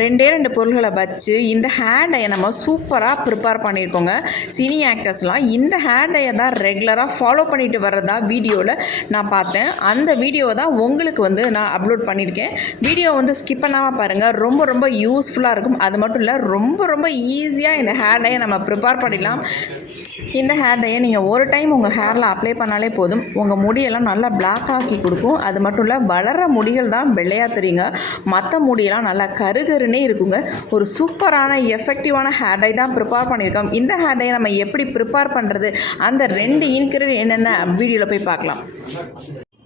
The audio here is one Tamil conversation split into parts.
ரெண்டே ரெண்டு பொருள்களை வச்சு இந்த ஹேர் டையை நம்ம சூப்பராக ப்ரிப்பேர் பண்ணியிருக்கோங்க. சினி ஆக்டர்ஸ்லாம் இந்த ஹேர் டையை தான் ரெகுலராக ஃபாலோ பண்ணிட்டு வர்றதா வீடியோவில் நான் பார்த்தேன். அந்த வீடியோ தான் உங்களுக்கு வந்து நான் அப்லோட் பண்ணியிருக்கேன். வீடியோ வந்து ஸ்கிப் பண்ணாமல் பாருங்கள் ரொம்ப ரொம்ப யூஸ்ஃபுல்லாக இருக்கும். அது மட்டும் இல்லை ரொம்ப ரொம்ப ஈஸியாக இந்த ஹேர் டையை நம்ம ப்ரிப்பேர் பண்ணிடலாம். இந்த ஹேர் டையை நீங்கள் ஒரு டைம் உங்கள் ஹேரில் அப்ளை பண்ணாலே போதும். உங்கள் முடியெல்லாம் நல்லா பிளாக் ஆக்கி கொடுக்கும். அது மட்டும் இல்லை வளர முடிகள் தான் வெள்ளையாக தெரியுங்க. மற்ற முடியெல்லாம் நல்லா கருகருன்னே இருக்குங்க. ஒரு சூப்பரான எஃபெக்டிவான ஹேர் டை தான் ப்ரிப்பேர் பண்ணியிருக்கோம். இந்த ஹேர் டை நம்ம எப்படி ப்ரிப்பேர் பண்ணுறது அந்த ரெண்டு இன்க்ரீடியன்ட் என்னென்ன வீடியோவில் போய் பார்க்கலாம்.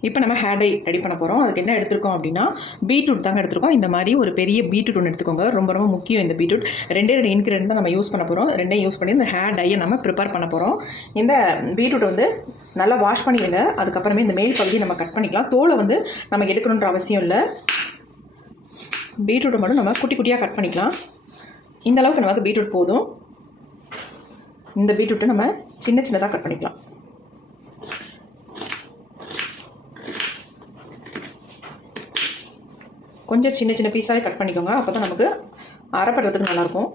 இப்போ நம்ம ஹேர் டை ரெடி பண்ண போகிறோம் அதுக்கு என்ன எடுத்திருக்கோம் அப்படின்னா பீட்ரூட் தாங்க எடுத்திருக்கோம். இந்த மாதிரி ஒரு பெரிய பீட்ரூட் ஒன்று எடுத்துக்கோங்க. ரொம்ப ரொம்ப முக்கியம் இந்த பீட்ரூட். ரெண்டே ரெண்டு இன்க்ரீடியன்ட் தான் நம்ம யூஸ் பண்ண போகிறோம் ரெண்டையும் யூஸ் பண்ணி இந்த ஹேர் டையை நம்ம ப்ரிப்பேர் பண்ண போகிறோம் இந்த பீட்ரூட் வந்து நல்லா வாஷ் பண்ணிடுங்க. அதுக்கப்புறமே இந்த மேல் பகுதி நம்ம கட் பண்ணிக்கலாம். தோலை வந்து நம்ம எடுக்கணுன்ற அவசியம் இல்லை. பீட்ரூட்டை மட்டும் நம்ம குட்டி குட்டியாக கட் பண்ணிக்கலாம். இந்த அளவுக்கு நமக்கு பீட்ரூட் போதும். இந்த பீட்ரூட்டை நம்ம சின்ன சின்னதாக கட் பண்ணிக்கலாம். கொஞ்சம் சின்ன சின்ன பீஸாகவே கட் பண்ணிக்கோங்க. அப்போ தான் நமக்கு அரைப்படுறதுக்கு நல்லாயிருக்கும்.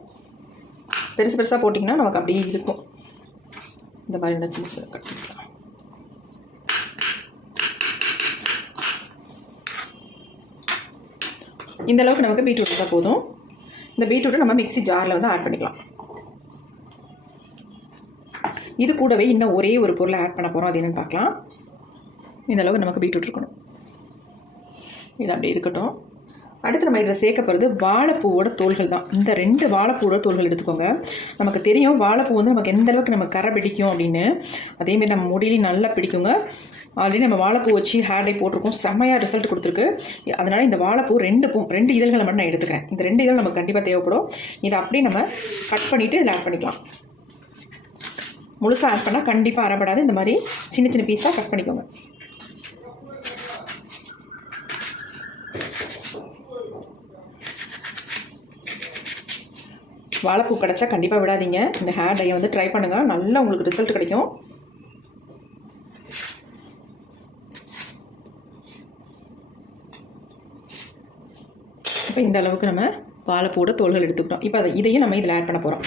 பெருசு பெருசாக போட்டிங்கன்னா நமக்கு அப்படியே இருக்கும். இந்த மாதிரி என்ன சின்ன சின்ன கட் பண்ணிக்கலாம். இந்த அளவுக்கு நமக்கு பீட்ரூட் தான் போதும். இந்த பீட்ரூட்டை நம்ம மிக்ஸி ஜாரில் வந்து ஆட் பண்ணிக்கலாம். இது கூடவே இன்னும் ஒரே ஒரு பொருளை ஆட் பண்ண போகிறோம் அது என்னென்னு பார்க்கலாம். இந்த அளவுக்கு நமக்கு பீட்ரூட் இருக்கணும். இது அப்படி இருக்கட்டும். அடுத்து நம்ம இதில் சேர்க்க போகிறது வாழைப்பூவோட தோள்கள் தான். இந்த ரெண்டு வாழைப்பூவோட தோள்கள் எடுத்துக்கோங்க. நமக்கு தெரியும் வாழைப்பூ வந்து நமக்கு எந்த அளவுக்கு நம்ம கரை பிடிக்கும் அப்படின்னு. அதேமாரி நம்ம முடியிலையும் நல்லா பிடிக்குங்க. ஆல்ரெடி நம்ம வாழைப்பூ வச்சு ஹேர் டை போட்டிருக்கோம். செம்மையாக ரிசல்ட் கொடுத்துருக்கு. அதனால் இந்த வாழைப்பூ ரெண்டு பூ ரெண்டு இதழ்களை மட்டும் நான் எடுத்துக்கிறேன். இந்த ரெண்டு இதழ் நமக்கு கண்டிப்பாக தேவைப்படும். இதை அப்படியே நம்ம கட் பண்ணிவிட்டு இதில் ஆட் பண்ணிக்கலாம். முழுசாக ஆட் பண்ணால் கண்டிப்பாக அறப்படாது. இந்த மாதிரி சின்ன சின்ன பீஸாக கட் பண்ணிக்கோங்க. வாழைப்பூ கிடச்சா கண்டிப்பாக விடாதீங்க. இந்த ஹேர் டையை வந்து ட்ரை பண்ணுங்கள் நல்லா உங்களுக்கு ரிசல்ட் கிடைக்கும். இப்போ இந்த அளவுக்கு நம்ம வாழைப்பூட தோள்கள் எடுத்துக்கிட்டோம். இப்போ அதை இதையும் நம்ம இதில் ஆட் பண்ண போகிறோம்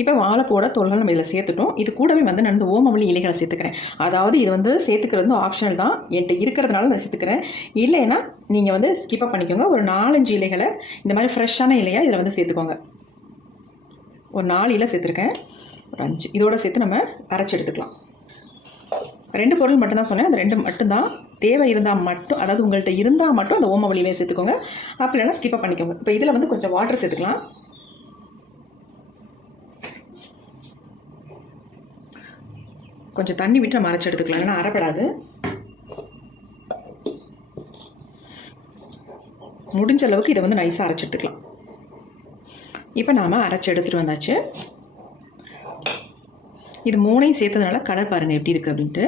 இப்போ வாழைப்பூட தோள்கள் நம்ம இதில் சேர்த்துட்டோம். இது கூடவே வந்து நான் இந்த ஓமவள்ளி இலைகளை சேர்த்துக்கிறேன். அதாவது இது வந்து சேர்த்துக்கிறது வந்து ஆப்ஷனல் தான். என்கிட்ட இருக்கிறதுனால நான் சேர்த்துக்கிறேன். இல்லைன்னா நீங்கள் வந்து ஸ்கிப்பப் பண்ணிக்கோங்க. ஒரு நாலஞ்சு இலைகளை இந்த மாதிரி ஃப்ரெஷ்ஷான இலையாக இதில் வந்து சேர்த்துக்கோங்க. ஒரு நாலு இலை சேர்த்துருக்கேன். ஒரு அஞ்சு. இதோட சேர்த்து நம்ம அரைச்சி எடுத்துக்கலாம். ரெண்டு பொருள் மட்டும்தான் சொன்னேன். அந்த ரெண்டு மட்டும்தான். தேவை இருந்தால் மட்டும் அதாவது உங்கள்கிட்ட இருந்தால் மட்டும் அந்த ஓமவழியிலே சேர்த்துக்கோங்க. அப்படி இல்லைனா ஸ்கிப்பாக பண்ணிக்கோங்க. இப்போ இதில் வந்து கொஞ்சம் வாட்டர் சேர்த்துக்கலாம். கொஞ்சம் தண்ணி விட்டு நம்ம அரைச்சி எடுத்துக்கலாம். ஏன்னா அரைப்படாது. முடிஞ்ச அளவுக்கு இதை வந்து நைஸாக அரைச்சி எடுத்துக்கலாம். இப்போ நாம் அரைச்சி எடுத்துகிட்டு வந்தாச்சு. இது மூணையும் சேர்த்ததுனால கலர் பாருங்கள் எப்படி இருக்குது அப்படின்ட்டு.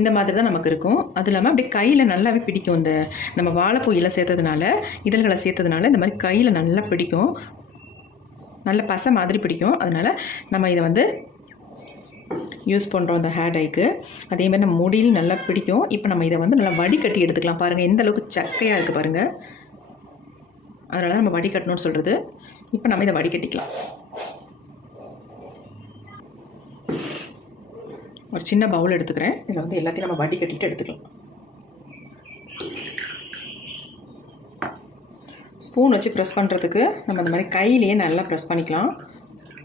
இந்த மாதிரி தான் நமக்கு இருக்கும். அது இல்லாமல் அப்படியே கையில் நல்லாவே பிடிக்கும். இந்த நம்ம வாழைப்பூ இலை சேர்த்ததுனால இதழ்களை சேர்த்ததுனால இந்த மாதிரி கையில் நல்லா பிடிக்கும். நல்ல பசை மாதிரி பிடிக்கும். அதனால் நம்ம இதை வந்து யூஸ் பண்ணுறோம் அந்த ஹேர் டைக்கு அதேமாதிரி நம்ம முடியிலையும் நல்லா பிடிக்கும். இப்போ நம்ம இதை வந்து நல்லா வடிகட்டி எடுத்துக்கலாம் பாருங்கள் எந்த அளவுக்கு சக்கையாக இருக்குது பாருங்கள் அதனால தான் நம்ம வடிகட்டணும்னு சொல்கிறது இப்போ நம்ம இதை வடிகட்டிக்கலாம். ஒரு சின்ன பவுல் எடுத்துக்கிறேன். இதில் வந்து எல்லாத்தையும் நம்ம வட்டி கட்டிகிட்டு எடுத்துக்கலாம். ஸ்பூன் வச்சு ப்ரெஸ் பண்ணுறதுக்கு நம்ம இந்த மாதிரி கையிலேயே நல்லா ப்ரெஸ் பண்ணிக்கலாம்.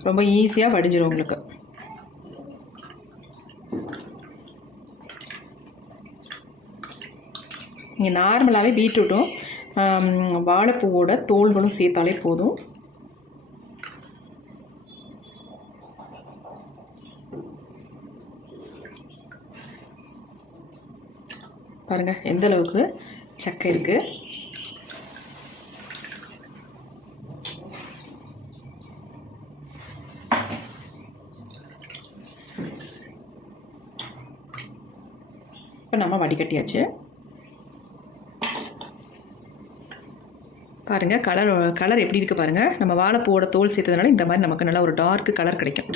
ரொம்ப ஈஸியாக வடிஞ்சிடும் உங்களுக்கு. நீங்கள் நார்மலாகவே பீட்ரூட்டும் வாழைப்பூவோட தோள்களும் சேர்த்தாலே போதும். பாருங்கள் எந்த அளவுக்கு சக்கை இருக்குது இப்போ நம்ம வடிகட்டியாச்சு. பாருங்கள் கலர் கலர் எப்படி இருக்குது பாருங்கள் நம்ம வாழைப்பூவோட தோல் சேர்த்ததுனால இந்த மாதிரி நமக்கு நல்லா ஒரு டார்க் கலர் கிடைக்கும்.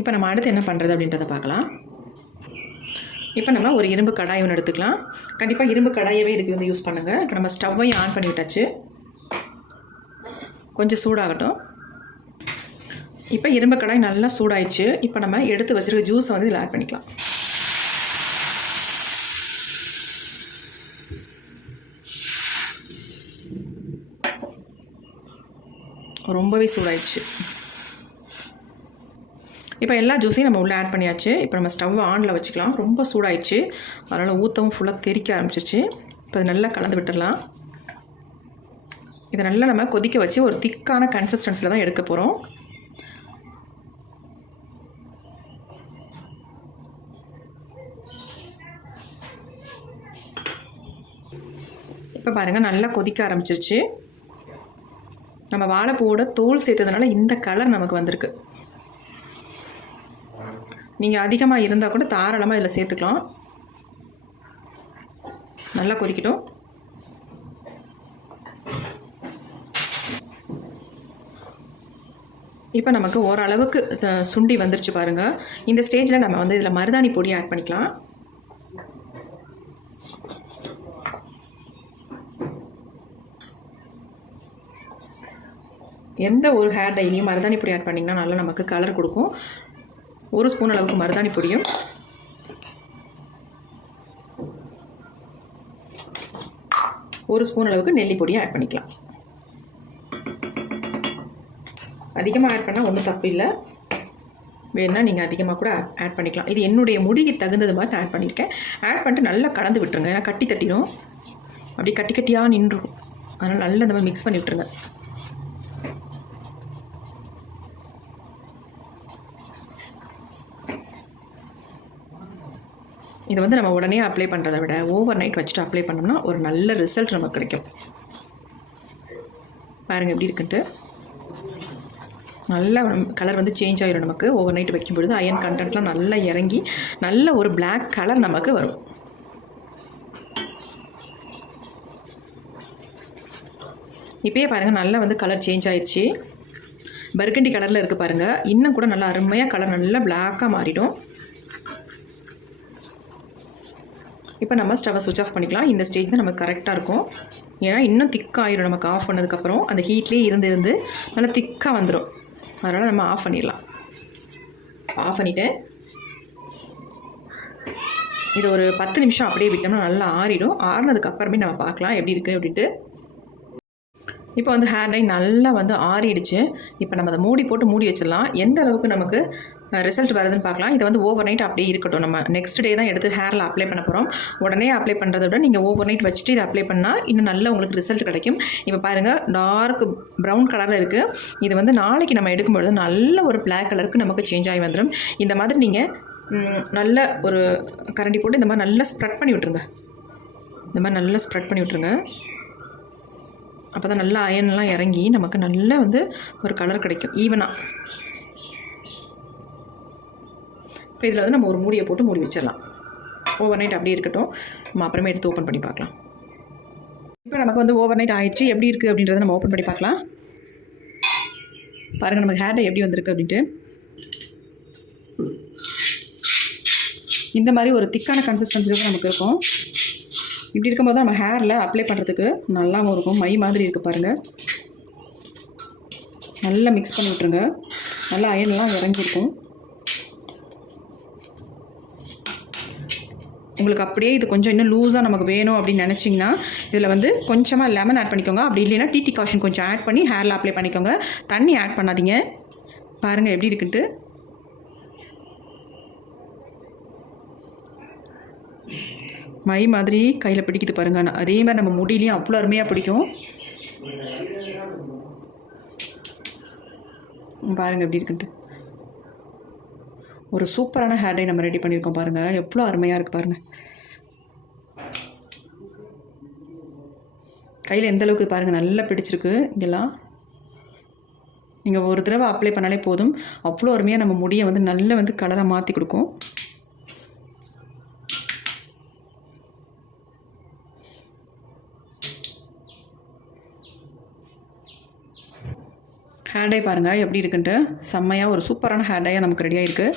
இப்போ நம்ம அடுத்து என்ன பண்ணுறது அப்படின்றத பார்க்கலாம். இப்போ நம்ம ஒரு இரும்பு கடாய் ஒன்று எடுத்துக்கலாம். கண்டிப்பாக இரும்பு கடாயவே இதுக்கு வந்து யூஸ் பண்ணுங்கள் இப்போ நம்ம ஸ்டவ்வையும் ஆன் பண்ணி விட்டாச்சு. கொஞ்சம் சூடாகட்டும். இப்போ இரும்பு கடாய் நல்லா சூடாயிடுச்சு. இப்போ நம்ம எடுத்து வச்சுருக்க ஜூஸை வந்து இதில் ஆட் பண்ணிக்கலாம். ரொம்பவே சூடாயிடுச்சு. இப்போ எல்லா ஜூஸையும் நம்ம உள்ளே ஆட் பண்ணியாச்சு. இப்போ நம்ம ஸ்டவ் ஆனில் வச்சுக்கலாம். ரொம்ப சூடாயிடுச்சு. அதனால் ஊற்றவும் ஃபுல்லாக தெறிக்க ஆரம்பிச்சிருச்சு. இப்போ நல்லா கலந்து விட்டுடலாம். இதை நல்லா நம்ம கொதிக்க வச்சு ஒரு திக்கான கன்சிஸ்டன்சியில் தான் எடுக்க போகிறோம் இப்போ பாருங்கள் நல்லா கொதிக்க ஆரம்பிச்சிருச்சு. நம்ம வாழைப்பூவோட தோல் சேர்த்ததுனால இந்த கலர் நமக்கு வந்திருக்கு. நீங்கள் அதிகமாக இருந்தால் கூட தாராளமாக இதில் சேர்த்துக்கலாம். நல்லா கொதிக்கட்டும். இப்போ நமக்கு ஓரளவுக்கு சுண்டி வந்துருச்சு பாருங்கள் இந்த ஸ்டேஜில் நம்ம வந்து இதில் மருதாணி பொடி ஆட் பண்ணிக்கலாம். எந்த ஒரு ஹேர் டைலையும் மருதாணி பொடி ஆட் பண்ணிங்கன்னா நல்லா நமக்கு கலர் கொடுக்கும். ஒரு ஸ்பூன் அளவுக்கு மருதாணி பொடியும். ஒரு ஸ்பூன் அளவுக்கு நெல்லி பொடியும் ஆட் பண்ணிக்கலாம். அதிகமாக ஆட் பண்ணால் ஒன்றும் தப்பு இல்லை. வேணுன்னா நீங்கள் அதிகமாக கூட ஆட் பண்ணிக்கலாம். இது என்னுடைய முடிக்கு தகுந்தது மாதிரி ஆட் பண்ணியிருக்கேன் ஆட் பண்ணிட்டு நல்லா கலந்து விட்டுருங்க. ஏன்னா கட்டி தட்டிடும் அப்படி கட்டி கட்டியாக நின்றுடும் அதனால் நல்லா இந்த மாதிரி மிக்ஸ் பண்ணி விட்டுருங்க. இதை வந்து நம்ம உடனே அப்ளை பண்ணுறதை விட ஓவர் நைட் வச்சுட்டு அப்ளை பண்ணோம்னா ஒரு நல்ல ரிசல்ட் நமக்கு கிடைக்கும். பாருங்கள் எப்படி இருக்குன்ட்டு. நல்ல கலர் வந்து சேஞ்ச் ஆகிடும் நமக்கு. ஓவர் நைட் வைக்கும் பொழுது அயன் கண்டென்ட்லாம் நல்லா இறங்கி நல்ல ஒரு பிளாக் கலர் நமக்கு வரும். இப்போயே பாருங்கள் நல்லா வந்து கலர் சேஞ்ச் ஆயிடுச்சு பர்கண்டி கலரில் இருக்குது பாருங்கள் இன்னும் கூட நல்லா அருமையாக கலர் நல்லா பிளாக்காக மாறிடும். இப்போ நம்ம ஸ்டவ்வை சுவிச் ஆஃப் பண்ணிக்கலாம். இந்த ஸ்டேஜ் தான் நமக்கு கரெக்டாக இருக்கும். ஏன்னா இன்னும் திக்காயிரும் நமக்கு ஆஃப் பண்ணதுக்கப்புறம் அந்த ஹீட்லேயே இருந்து இருந்து நல்லா திக்காக வந்துடும் அதனால் நம்ம ஆஃப் பண்ணிடலாம். ஆஃப் பண்ணிவிட்டு இது ஒரு பத்து நிமிஷம் அப்படியே விட்டோம்னா நல்லா ஆறிடும். ஆறுனதுக்கு அப்புறமே நம்ம பார்க்கலாம். எப்படி இருக்குது அப்படின்ட்டு. இப்போ வந்து ஹேர் டை நல்லா வந்து ஆறிடுச்சு. இப்போ நம்ம அதை மூடி போட்டு மூடி வச்சிடலாம். எந்த அளவுக்கு நமக்கு ரிசல்ட் வருதுன்னு பார்க்கலாம். இதை வந்து ஓவர் நைட் அப்படியே இருக்கட்டும். நம்ம நெக்ஸ்ட் டே தான் எடுத்து ஹேரில் அப்ளை பண்ண போகிறோம் உடனே அப்ளை பண்ணுறத விட நீங்கள் ஓவர் நைட் வச்சுட்டு இதை அப்ளை பண்ணால் இன்னும் நல்லா உங்களுக்கு ரிசல்ட் கிடைக்கும். இப்போ பாருங்கள் டார்க் ப்ரௌன் கலரில் இருக்குது இது வந்து நாளைக்கு நம்ம எடுக்கும்பொழுது நல்ல ஒரு பிளாக் கலருக்கு நமக்கு சேஞ்ச் ஆகி வந்துடும் இந்த மாதிரி நீங்கள் நல்ல ஒரு கரண்டி போட்டு இந்த மாதிரி நல்லா ஸ்ப்ரெட் பண்ணி விட்ருங்க இந்த மாதிரி நல்லா ஸ்ப்ரெட் பண்ணி விட்ருங்க அப்போ தான் நல்லா அயன்லாம் இறங்கி நமக்கு நல்ல வந்து ஒரு கலர் கிடைக்கும் ஈவனாக இப்போ இதில் வந்து நம்ம ஒரு மூடியை போட்டு மூடி வச்சிடலாம். ஓவர் நைட் அப்படியே இருக்கட்டும். நம்ம அப்புறமே எடுத்து ஓப்பன் பண்ணி பார்க்கலாம். இப்போ நமக்கு வந்து ஓவர் நைட் ஆயிடுச்சு. எப்படி இருக்குது அப்படின்றத நம்ம ஓப்பன் பண்ணி பார்க்கலாம். பாருங்கள் நமக்கு ஹேர் டை எப்படி வந்திருக்கு அப்படின்ட்டு. இந்த மாதிரி ஒரு திக்கான கன்சிஸ்டன்சியில் நமக்கு இருக்கும். இப்படி இருக்கும்போது நம்ம ஹேரில் அப்ளை பண்ணுறதுக்கு நல்லாவும் இருக்கும். மை மாதிரி இருக்குது பாருங்கள் நல்லா மிக்ஸ் பண்ணி விட்ருங்க நல்லா அயன்லாம் இறங்கியிருக்கும். உங்களுக்கு அப்படியே இது கொஞ்சம் இன்னும் லூஸாக நமக்கு வேணும் அப்படின்னு நினச்சிங்கன்னா இதில் வந்து கொஞ்சமாக லெமன் ஆட் பண்ணிக்கோங்க. அப்படி இல்லைன்னா டிடி காஷன் கொஞ்சம் ஆட் பண்ணி ஹேரில் அப்ளை பண்ணிக்கோங்க. தண்ணி ஆட் பண்ணாதீங்க. பாருங்கள் எப்படி இருக்குன்ட்டு. மை மாதிரி கையில் பிடிக்குது பாருங்க. அதே மாதிரி நம்ம முடியிலையும் அவ்வளோ அருமையாக பிடிக்கும். பாருங்கள் பாருங்க எப்படி இருக்குன்ட்டு. ஒரு சூப்பரான ஹேர் டை நம்ம ரெடி பண்ணியிருக்கோம் பாருங்கள் எவ்வளோ அருமையாக இருக்குது பாருங்கள் கையில் எந்த அளவுக்கு பாருங்கள் நல்லா பிடிச்சிருக்கு இங்கெல்லாம். நீங்கள் ஒரு தடவை அப்ளை பண்ணாலே போதும். அவ்வளோ அருமையாக நம்ம முடியை வந்து நல்ல வந்து கலராக மாற்றி கொடுக்கும். ஹேர் டை பாருங்கள் எப்படி இருக்குன்ட்டு. செம்மையாக ஒரு சூப்பரான ஹேர் டையாக நமக்கு ரெடியாக இருக்குது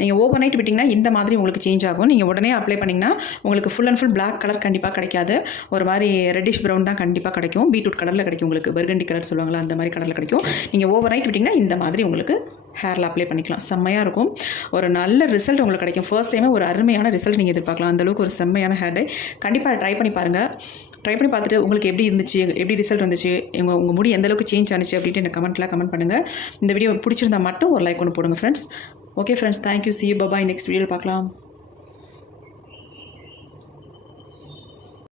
நீங்கள் ஓவர் நைட் விட்டிங்கன்னா இந்த மாதிரி உங்களுக்கு சேஞ்ச் ஆகும். நீங்கள் உடனே அப்ளை பண்ணிங்கன்னா உங்களுக்கு full and full black colour கண்டிப்பாக கிடைக்காது. ஒரு மாதிரி ரெட்டிஷ் ப்ரௌன் தான் கண்டிப்பாக கிடைக்கும். பீட்ரூட் கலரில் கிடைக்கும் உங்களுக்கு. பர்கண்டி கலர் சொல்லுவாங்களா அந்த மாதிரி கலரில் கிடைக்கும். நீங்கள் ஓவர் நைட் விட்டிங்கன்னா இந்த மாதிரி உங்களுக்கு ஹேரில் அப்ளை பண்ணிக்கலாம். செம்மையாக இருக்கும். ஒரு நல்ல ரிசல்ட் உங்களுக்கு கிடைக்கும். ஃபர்ஸ்ட் டைமே ஒரு அருமையான ரிசல்ட் நீங்கள் எதிர்பார்க்கலாம். அந்தளவுக்கு ஒரு செம்மையான ஹேர் டை கண்டிப்பாக ட்ரை பண்ணி பாருங்கள் ட்ரை பண்ணி பார்த்துட்டு உங்களுக்கு எப்படி இருந்துச்சு? எப்படி ரிசல்ட் வந்துச்சு? உங்கள் உங்கள் முடி எந்த அளவுக்கு சேஞ்ச் ஆனிச்சு? அப்படின்ட்டு எனக்கு கமெண்ட்டில் கமெண்ட் பண்ணுங்கள் இந்த வீடியோ பிடிச்சிருந்தா மட்டும் ஒரு லைக் ஒன்று போடுங்க friends okay friends thank you see you bye bye next வீடியோவில் பார்க்கலாம்.